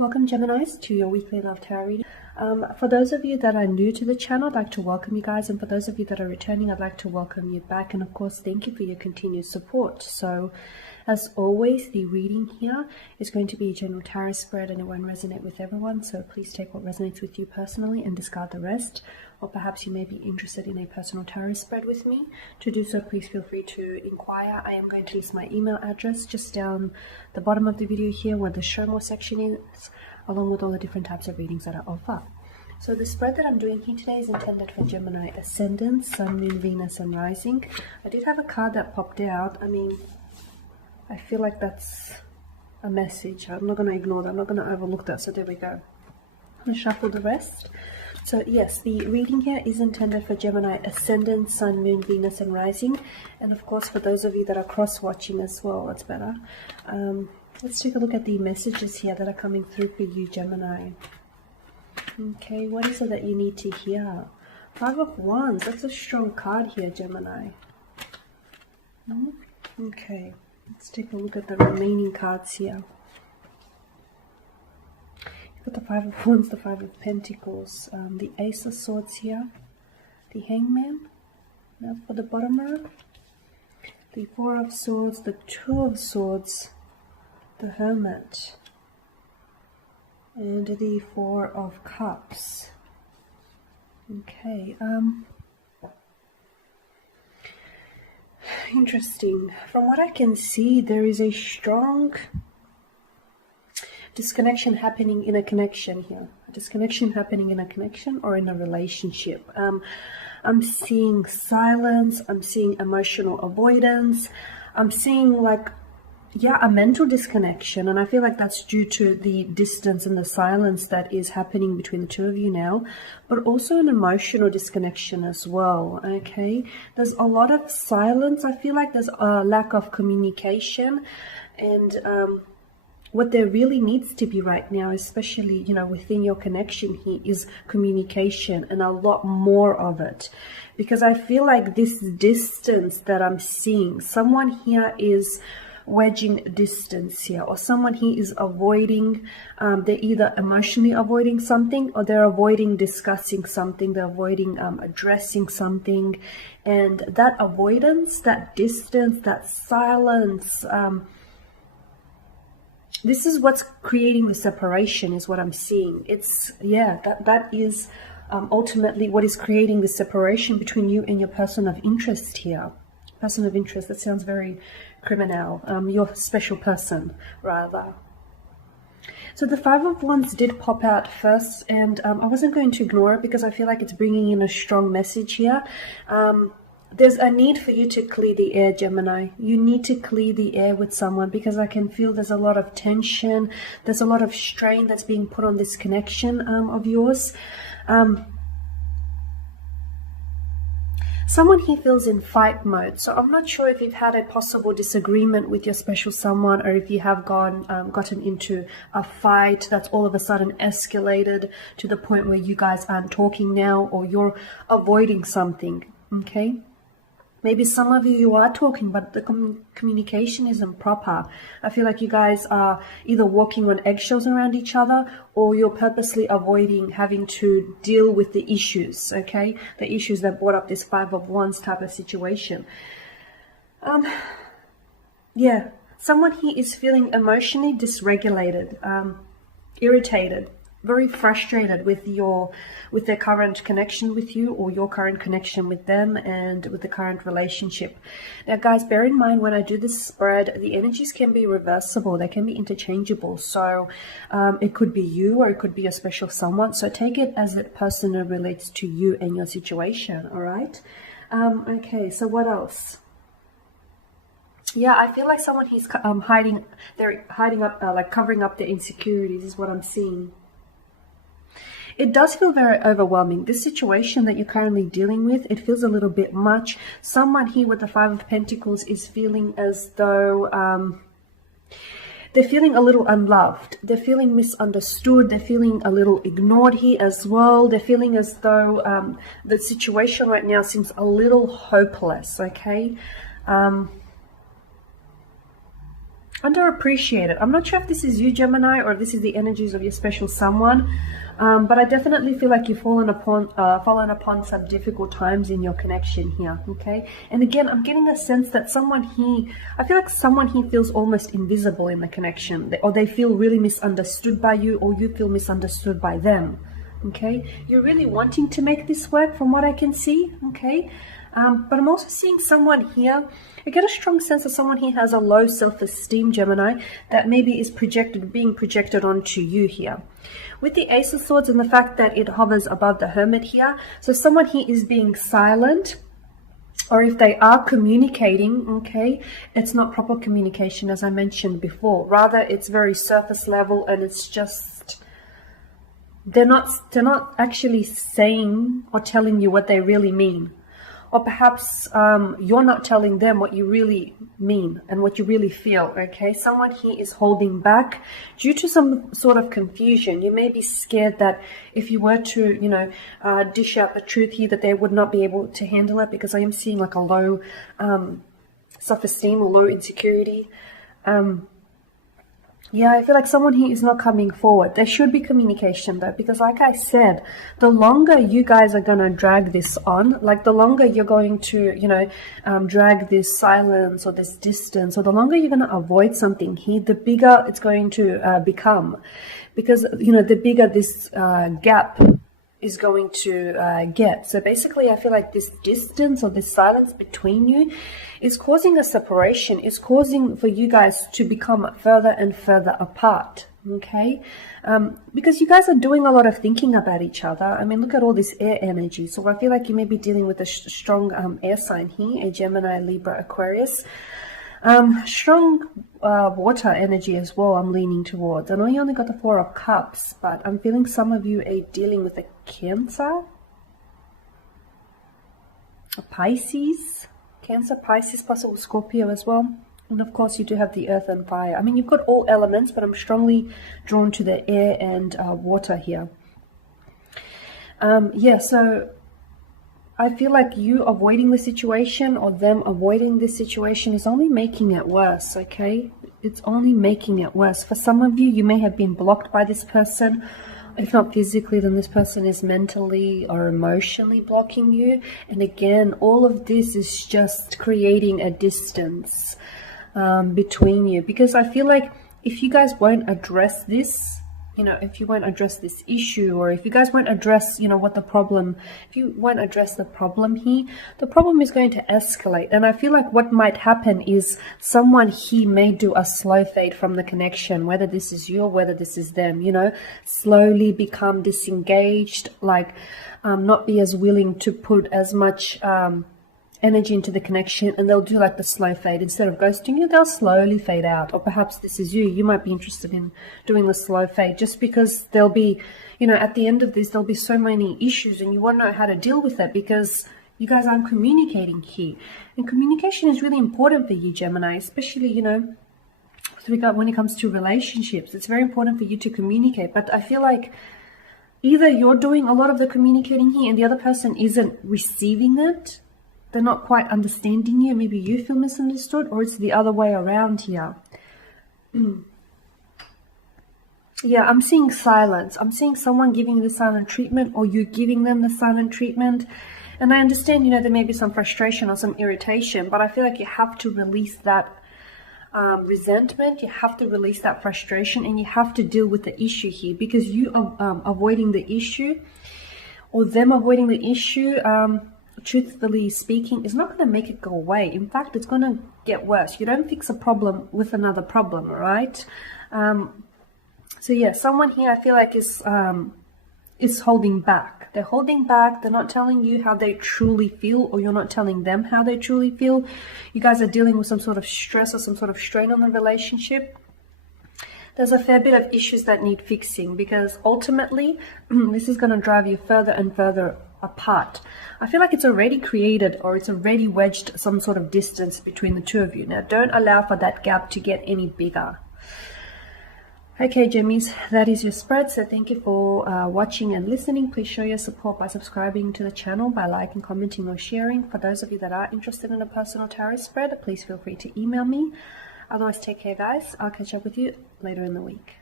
Welcome Geminis to your weekly love tarot reading. For those of you that are new to the channel, I'd like to welcome you guys, and for those of you that are returning, I'd like to welcome you back, and of course thank you for your continued support. So as always, the reading here is going to be a general tarot spread and it won't resonate with everyone, so please take what resonates with you personally and discard the rest. Or perhaps you may be interested in a personal tarot spread with me. To do so, please feel free to inquire. I am going to list my email address just down the bottom of the video here where the show more section is, along with all the different types of readings that I offer. So the spread that I'm doing here today is intended for Gemini Ascendant, Sun, Moon, Venus and Rising. I did have a card that popped out. I feel like that's a message. I'm not going to ignore that. I'm not going to overlook that. So there we go. I'll shuffle the rest. So yes, the reading here is intended for Gemini Ascendant, Sun, Moon, Venus and Rising. And of course for those of you that are cross-watching as well, that's better. Let's take a look at the messages here that are coming through for you, Gemini. Okay, what is it that you need to hear? Five of Wands, that's a strong card here, Gemini. Okay, let's take a look at the remaining cards here. You've got the Five of Wands, the Five of Pentacles, the Ace of Swords here, the Hangman. Now for the bottom row, the Four of Swords, the Two of Swords, the Hermit, and the Four of Cups. Okay, interesting. From what I can see, there is a strong disconnection happening in a connection here. A disconnection happening in a connection or in a relationship. I'm seeing silence. I'm seeing emotional avoidance. I'm seeing a mental disconnection, and I feel like that's due to the distance and the silence that is happening between the two of you now, but also an emotional disconnection as well. Okay, there's a lot of silence. I feel like there's a lack of communication, and what there really needs to be right now, especially, within your connection here, is communication, and a lot more of it. Because I feel like this distance that I'm seeing, someone here is wedging distance here, or someone here is avoiding, they're either emotionally avoiding something, or they're avoiding discussing something, they're avoiding addressing something. And that avoidance, that distance, that silence, this is what's creating the separation, is what I'm seeing. It's, that is ultimately what is creating the separation between you and your person of interest here. Person of interest, that sounds very criminal. Your special person, rather. So the Five of Wands did pop out first, and I wasn't going to ignore it because I feel like it's bringing in a strong message here. There's a need for you to clear the air, Gemini. You need to clear the air with someone, because I can feel there's a lot of tension. There's a lot of strain that's being put on this connection of yours. Someone here feels in fight mode. So I'm not sure if you've had a possible disagreement with your special someone, or if you have gotten into a fight that's all of a sudden escalated to the point where you guys aren't talking now, or you're avoiding something. Okay? Maybe some of you are talking, but the communication isn't proper. I feel like you guys are either walking on eggshells around each other, or you're purposely avoiding having to deal with the issues, okay? The issues that brought up this Five of Wands type of situation. Someone here is feeling emotionally dysregulated, irritated, very frustrated with their current connection with you, or your current connection with them, and with the current relationship. Now guys, bear in mind, when I do this spread, the energies can be reversible, they can be interchangeable. So it could be you, or it could be a special someone. So take it as it personally relates to you and your situation. All right. Okay, so what else? Yeah, I feel like someone is hiding up, covering up their insecurities, is what I'm seeing. It does feel very overwhelming. This situation that you're currently dealing with, it feels a little bit much. Someone here with the Five of Pentacles is feeling as though they're feeling a little unloved. They're feeling misunderstood. They're feeling a little ignored here as well. They're feeling as though the situation right now seems a little hopeless, okay? underappreciated. I'm not sure if this is you, Gemini, or if this is the energies of your special someone, but I definitely feel like you've fallen upon some difficult times in your connection here. Okay, and again, I'm getting a sense that I feel like someone here feels almost invisible in the connection, or they feel really misunderstood by you, or you feel misunderstood by them. Okay, you're really wanting to make this work from what I can see. Okay, but I'm also seeing someone here. I get a strong sense that someone here has a low self-esteem, Gemini, that maybe is being projected onto you here. With the Ace of Swords and the fact that it hovers above the Hermit here, so someone here is being silent, or if they are communicating, okay, it's not proper communication, as I mentioned before. Rather, it's very surface level, and it's just they're not actually saying or telling you what they really mean. Or perhaps you're not telling them what you really mean and what you really feel, okay? Someone here is holding back due to some sort of confusion. You may be scared that if you were to, dish out the truth here, that they would not be able to handle it, because I am seeing like a low self-esteem or low insecurity. Yeah, I feel like someone here is not coming forward. There should be communication though, because like I said, the longer you guys are going to drag this on, like the longer you're going to, drag this silence or this distance, or the longer you're going to avoid something here, the bigger it's going to become. Because, the bigger this gap is going to get. So basically, I feel like this distance or this silence between you is causing a separation, is causing for you guys to become further and further apart, okay? Because you guys are doing a lot of thinking about each other. I mean, look at all this air energy. So I feel like you may be dealing with a strong air sign here, a Gemini, Libra, Aquarius. Strong water energy as well, I'm leaning towards. I know you only got the Four of Cups, but I'm feeling some of you are dealing with a Cancer, a Pisces, possible Scorpio as well. And of course you do have the earth and fire. I mean, you've got all elements, but I'm strongly drawn to the air and water here. So I feel like you avoiding the situation or them avoiding this situation is only making it worse, okay? It's only making it worse. For some of you, you may have been blocked by this person. If not physically, then this person is mentally or emotionally blocking you. And again, all of this is just creating a distance between you. Because I feel like if you guys won't address this, if you won't address this issue, or if you guys won't address, if you won't address the problem here, the problem is going to escalate. And I feel like what might happen is someone here may do a slow fade from the connection, whether this is you or whether this is them, slowly become disengaged, like not be as willing to put as much energy into the connection, and they'll do like the slow fade. Instead of ghosting you, they'll slowly fade out. Or perhaps this is you might be interested in doing the slow fade, just because there'll be, at the end of this, there'll be so many issues and you won't know how to deal with it, because you guys aren't communicating here. And communication is really important for you, Gemini, especially, when it comes to relationships. It's very important for you to communicate. But I feel like either you're doing a lot of the communicating here and the other person isn't receiving it. They're not quite understanding you. Maybe you feel misunderstood, or it's the other way around here. Yeah, I'm seeing silence. I'm seeing someone giving you the silent treatment, or you giving them the silent treatment. And I understand, there may be some frustration or some irritation, but I feel like you have to release that resentment. You have to release that frustration, and you have to deal with the issue here, because you are avoiding the issue, or them avoiding the issue. Truthfully speaking, is not going to make it go away. In fact, it's going to get worse. You don't fix a problem with another problem, right? So yeah, someone here I feel like is holding back. They're holding back. They're not telling you how they truly feel, or you're not telling them how they truly feel. You guys are dealing with some sort of stress or some sort of strain on the relationship. There's a fair bit of issues that need fixing, because ultimately this is going to drive you further and further apart. I feel like it's already created, or it's already wedged some sort of distance between the two of you. Now, don't allow for that gap to get any bigger. Okay, Gemmies, that is your spread. So thank you for watching and listening. Please show your support by subscribing to the channel, by liking, commenting, or sharing. For those of you that are interested in a personal tarot spread, please feel free to email me. Otherwise, take care, guys. I'll catch up with you later in the week.